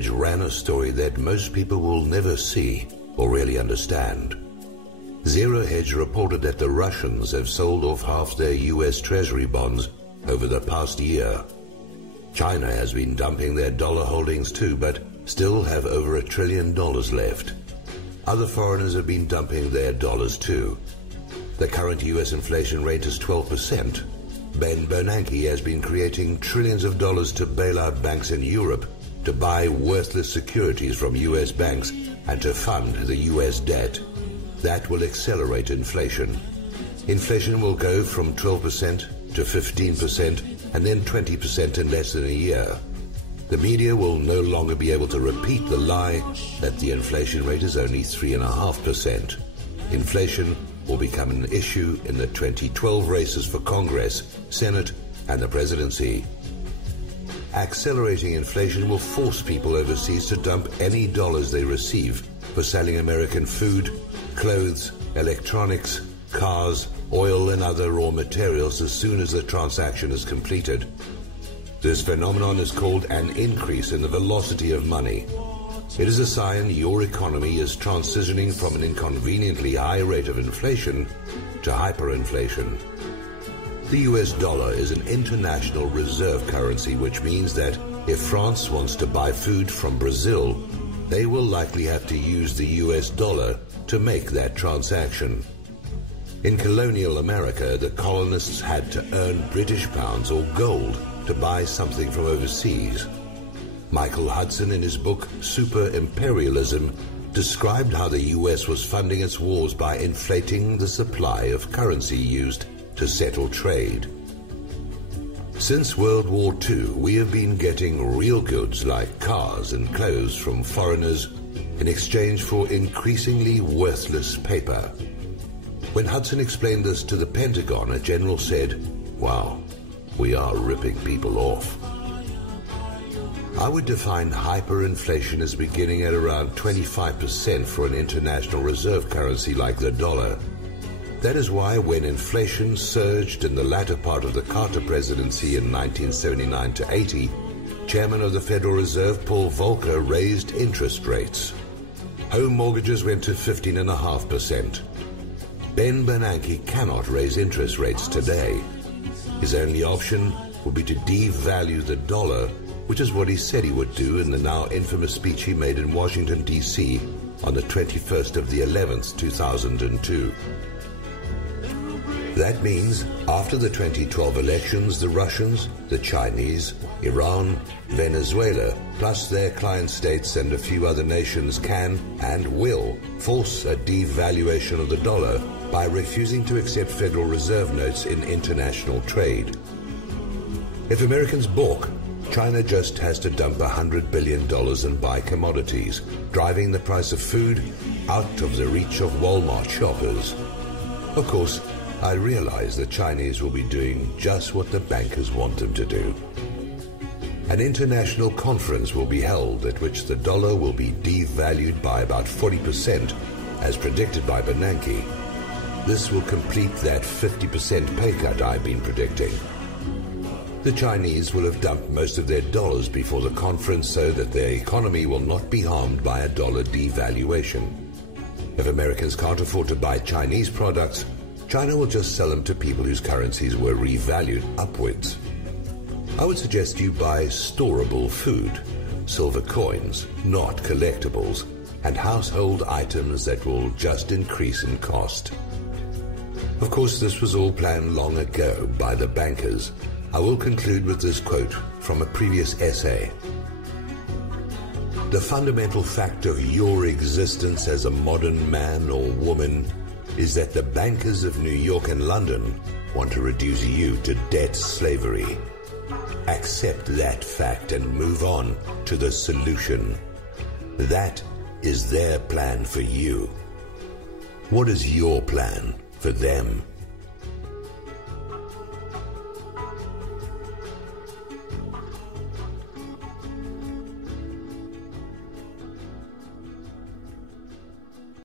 Hedge ran a story that most people will never see or really understand. Zero Hedge reported that the Russians have sold off half their US Treasury bonds over the past year. China has been dumping their dollar holdings too, but still have over $1 trillion left. Other foreigners have been dumping their dollars too. The current US inflation rate is 12%. Ben Bernanke has been creating trillions of dollars to bail out banks in Europe, to buy worthless securities from US banks, and to fund the US debt. That will accelerate inflation. Inflation will go from 12% to 15% and then 20% in less than a year. The media will no longer be able to repeat the lie that the inflation rate is only 3.5%. Inflation will become an issue in the 2012 races for Congress, Senate, and the presidency. Accelerating inflation will force people overseas to dump any dollars they receive for selling American food, clothes, electronics, cars, oil, and other raw materials as soon as the transaction is completed. This phenomenon is called an increase in the velocity of money. It is a sign your economy is transitioning from an inconveniently high rate of inflation to hyperinflation. The US dollar is an international reserve currency, which means that if France wants to buy food from Brazil, they will likely have to use the US dollar to make that transaction. In colonial America, the colonists had to earn British pounds or gold to buy something from overseas. Michael Hudson, in his book Super Imperialism, described how the US was funding its wars by inflating the supply of currency used to settle trade. Since World War II, we have been getting real goods like cars and clothes from foreigners in exchange for increasingly worthless paper. When Hudson explained this to the Pentagon, a general said, "Wow, we are ripping people off." I would define hyperinflation as beginning at around 25% for an international reserve currency like the dollar. That is why when inflation surged in the latter part of the Carter presidency in 1979 to 80, Chairman of the Federal Reserve Paul Volcker raised interest rates. Home mortgages went to 15.5%. Ben Bernanke cannot raise interest rates today. His only option would be to devalue the dollar, which is what he said he would do in the now infamous speech he made in Washington, D.C. on the 21st of the 11th, 2002. That means after the 2012 elections, the Russians, the Chinese, Iran, Venezuela, plus their client states and a few other nations can and will force a devaluation of the dollar by refusing to accept Federal Reserve notes in international trade. If Americans balk, China just has to dump $100 billion and buy commodities, driving the price of food out of the reach of Walmart shoppers. Of course, I realize the Chinese will be doing just what the bankers want them to do. An international conference will be held at which the dollar will be devalued by about 40%, as predicted by Bernanke. This will complete that 50% pay cut I've been predicting. The Chinese will have dumped most of their dollars before the conference so that their economy will not be harmed by a dollar devaluation. If Americans can't afford to buy Chinese products, China will just sell them to people whose currencies were revalued upwards. I would suggest you buy storable food, silver coins, not collectibles, and household items that will just increase in cost. Of course, this was all planned long ago by the bankers. I will conclude with this quote from a previous essay. The fundamental fact of your existence as a modern man or woman is that the bankers of New York and London want to reduce you to debt slavery. Accept that fact and move on to the solution. That is their plan for you. What is your plan for them?